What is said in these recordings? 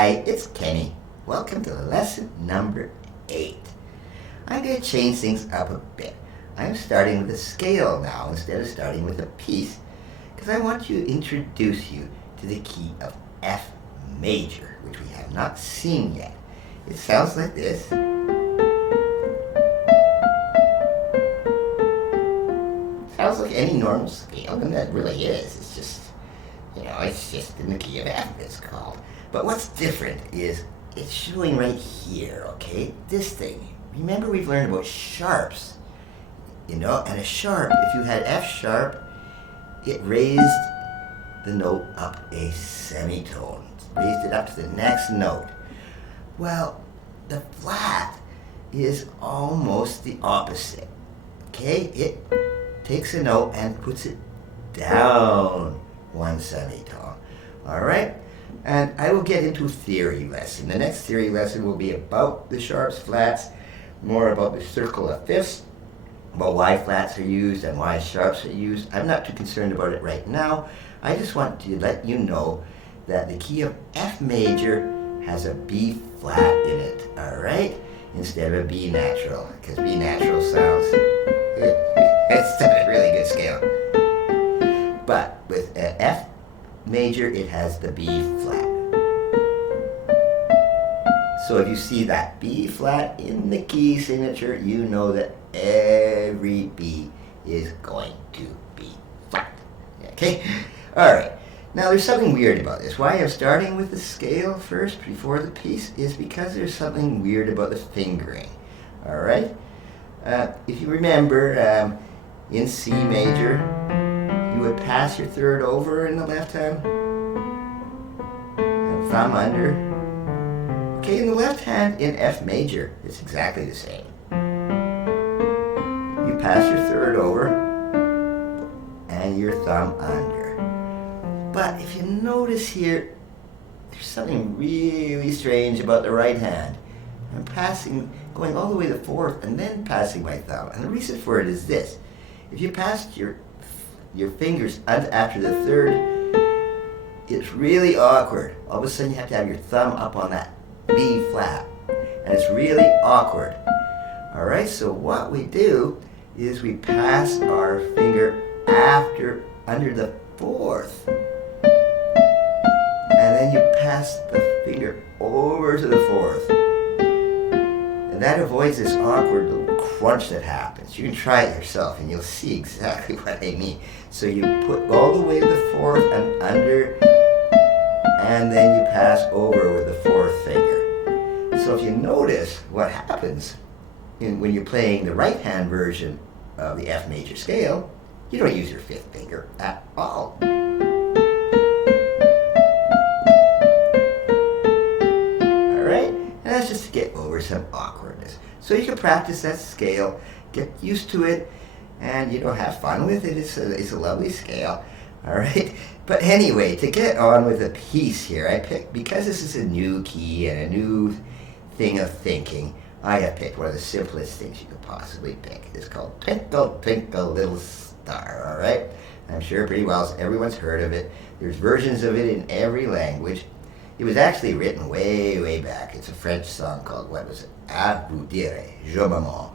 Hi, it's Kenny. Welcome to lesson number 8. I'm going to change things up a bit. I'm starting with a scale now instead of starting with a piece because I want to introduce you to the key of F major, which we have not seen yet. It sounds like this. Sounds like any normal scale, and that really is. It's just, it's just in the key of F, it's called. But what's different is it's showing right here, okay? This thing. Remember we've learned about sharps, and a sharp, if you had F sharp, it raised the note up a semitone, raised it up to the next note. Well, the flat is almost the opposite, okay? It takes a note and puts it down one semitone, all right? And I will get into theory lesson. The next theory lesson will be about the sharps, flats, more about the circle of fifths, about why flats are used and why sharps are used. I'm not too concerned about it right now. I just want to let you know that the key of F major has a B flat in it, all right? Instead of a B natural, because B natural sounds, it's a really good scale. But with F major, it has the B flat. So if you see that B flat in the key signature, you know that every B is going to be flat. Okay? All right. Now there's something weird about this. Why I'm starting with the scale first before the piece is because there's something weird about the fingering. All right? If you remember, in C major, you would pass your third over in the left hand and thumb under. Okay, in the left hand in F major, it's exactly the same. You pass your third over and your thumb under. But if you notice here, there's something really strange about the right hand. I'm going all the way to the fourth and then passing my thumb. And the reason for it is this. If you passed your fingers after the third, it's really awkward. All of a sudden you have to have your thumb up on that B flat. And it's really awkward. All right, so what we do is we pass our finger under the fourth. And then you pass the finger over to the fourth. And that avoids this awkward little crunch that happens. You can try it yourself and you'll see exactly what I mean. So you put all the way to the fourth and under, and then you pass over with the fourth finger. So if you notice what happens when you're playing the right hand version of the F major scale, you don't use your fifth finger at all. Alright? And that's just to get over some awkwardness. So you can practice that scale, get used to it, and have fun with it. It's a lovely scale. Alright? But anyway, to get on with the piece here, I picked, because this is a new key and a new thing of thinking, I have picked one of the simplest things you could possibly pick. It's called Twinkle Twinkle Little Star, all right? I'm sure pretty well everyone's heard of it. There's versions of it in every language. It was actually written way, way back. It's a French song called, what was it? À vous dire, je m'amuse.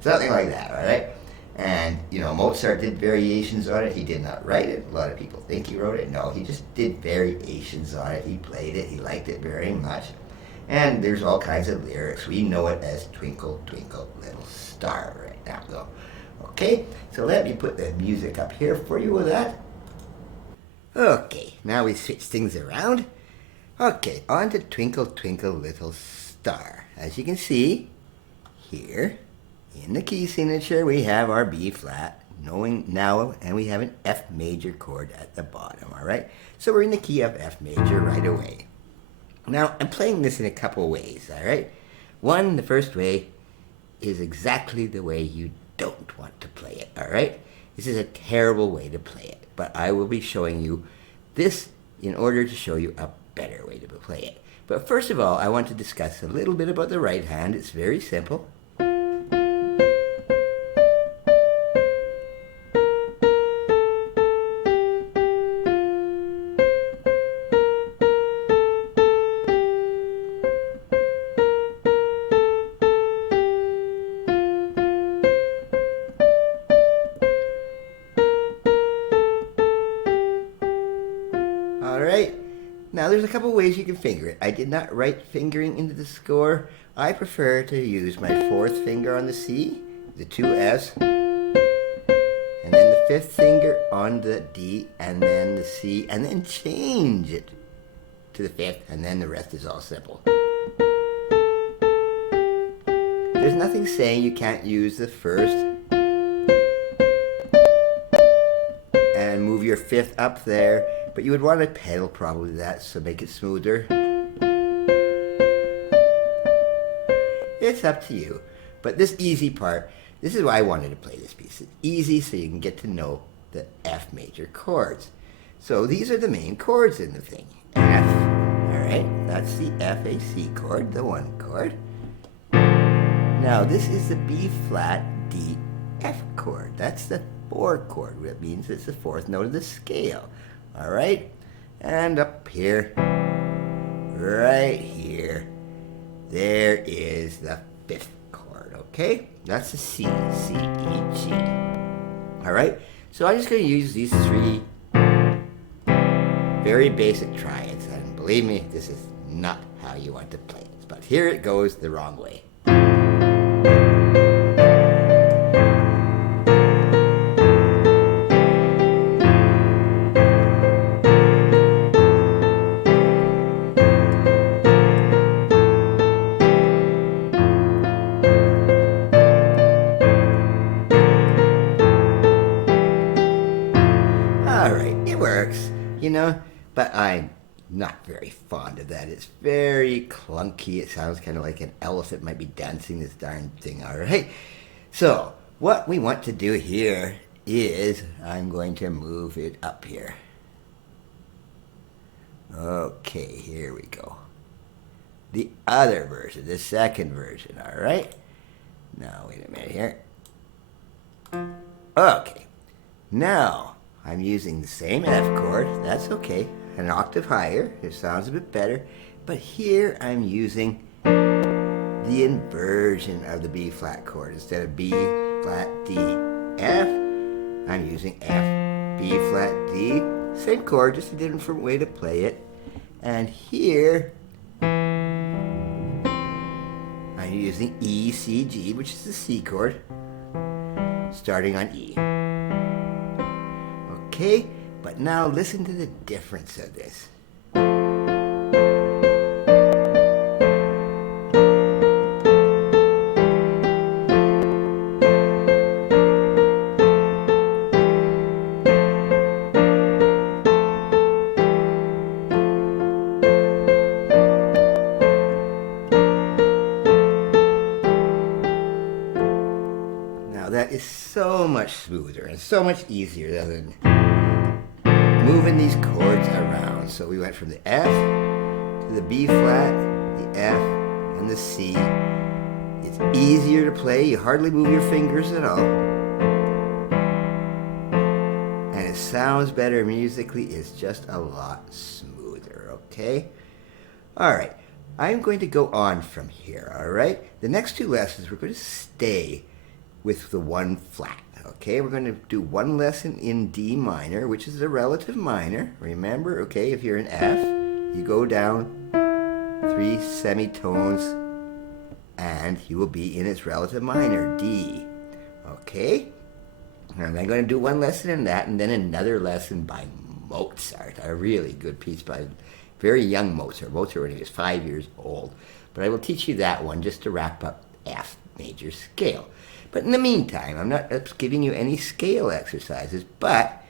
Something like that, all right? And, Mozart did variations on it. He did not write it. A lot of people think he wrote it. No, he just did variations on it. He played it. He liked it very much. And there's all kinds of lyrics. We know it as Twinkle Twinkle Little Star right now, though. Okay, so let me put the music up here for you with that. Okay, now we switch things around. Okay, on to Twinkle Twinkle Little Star. As you can see, here, in the key signature, we have our B flat, and we have an F major chord at the bottom, all right? So we're in the key of F major right away. Now, I'm playing this in a couple ways, all right? One, the first way, is exactly the way you don't want to play it, all right? This is a terrible way to play it, but I will be showing you this in order to show you a better way to play it. But first of all, I want to discuss a little bit about the right hand. It's very simple. Now there's a couple ways you can finger it. I did not write fingering into the score. I prefer to use my fourth finger on the C, the two Fs, and then the fifth finger on the D, and then the C, and then change it to the fifth, and then the rest is all simple. There's nothing saying you can't use the first and move your fifth up there, but you would want to pedal probably that, so make it smoother. It's up to you. But this easy part, this is why I wanted to play this piece. It's easy so you can get to know the F major chords. So these are the main chords in the thing. F, all right, that's the F, A, C chord, the one chord. Now this is the B flat, D, F chord. That's the 4 chord. That means it's the fourth note of the scale. All right, and up here, right here, there is the 5th chord, okay? That's the C, C, E, G. All right, so I'm just going to use these 3 very basic triads, and believe me, this is not how you want to play it, but here it goes the wrong way. You know, but I'm not very fond of that. It's very clunky. It sounds kind of like an elephant might be dancing this darn thing. All right. So what we want to do here is I'm going to move it up here. Okay, here we go. The other version, the second version. All right. Now, wait a minute here. Okay. Now, I'm using the same F chord, that's okay, an octave higher, it sounds a bit better, but here I'm using the inversion of the B flat chord. Instead of B flat D F, I'm using F, B flat D, same chord, just a different way to play it. And here, I'm using E, C, G, which is the C chord, starting on E. Okay, but now listen to the difference of this. Now that is so much smoother and so much easier than moving these chords around. So we went from the F to the B flat, the F, and the C. It's easier to play. You hardly move your fingers at all. And it sounds better musically. It's just a lot smoother, okay? All right. I'm going to go on from here, all right? The next 2 lessons, we're going to stay with the 1 flat. Okay, we're going to do 1 lesson in D minor, which is a relative minor. Remember, okay, if you're in F, you go down 3 semitones and you will be in its relative minor, D. Okay, and I'm going to do 1 lesson in that and then another lesson by Mozart, a really good piece by very young Mozart. Mozart when he was 5 years old. But I will teach you that one just to wrap up F major scale. But in the meantime, I'm not giving you any scale exercises, but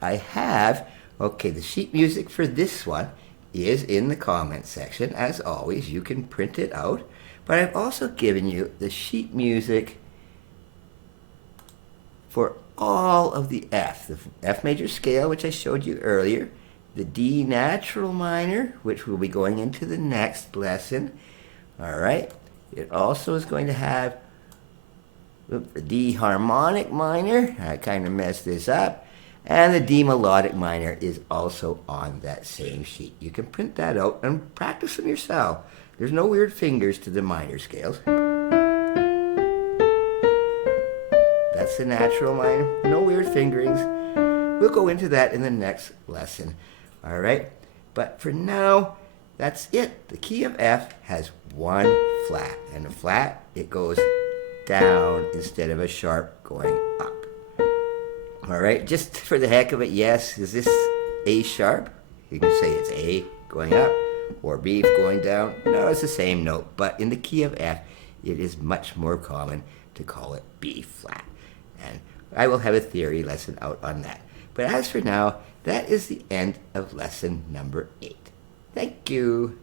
I have, okay, the sheet music for this one is in the comment section. As always, you can print it out. But I've also given you the sheet music for all of the F major scale, which I showed you earlier, the D natural minor, which we'll be going into the next lesson. All right. It also is going to have the D harmonic minor. I kind of messed this up. And the D melodic minor is also on that same sheet. You can print that out and practice them yourself. There's no weird fingers to the minor scales. That's the natural minor. No weird fingerings. We'll go into that in the next lesson. All right. But for now, that's it. The key of F has one flat, and the flat, it goes down instead of a sharp going up. All right, just for the heck of it, yes, is this A sharp? You can say it's A going up or B going down. No, it's the same note, but in the key of F, it is much more common to call it B flat. And I will have a theory lesson out on that. But as for now, that is the end of lesson number 8. Thank you.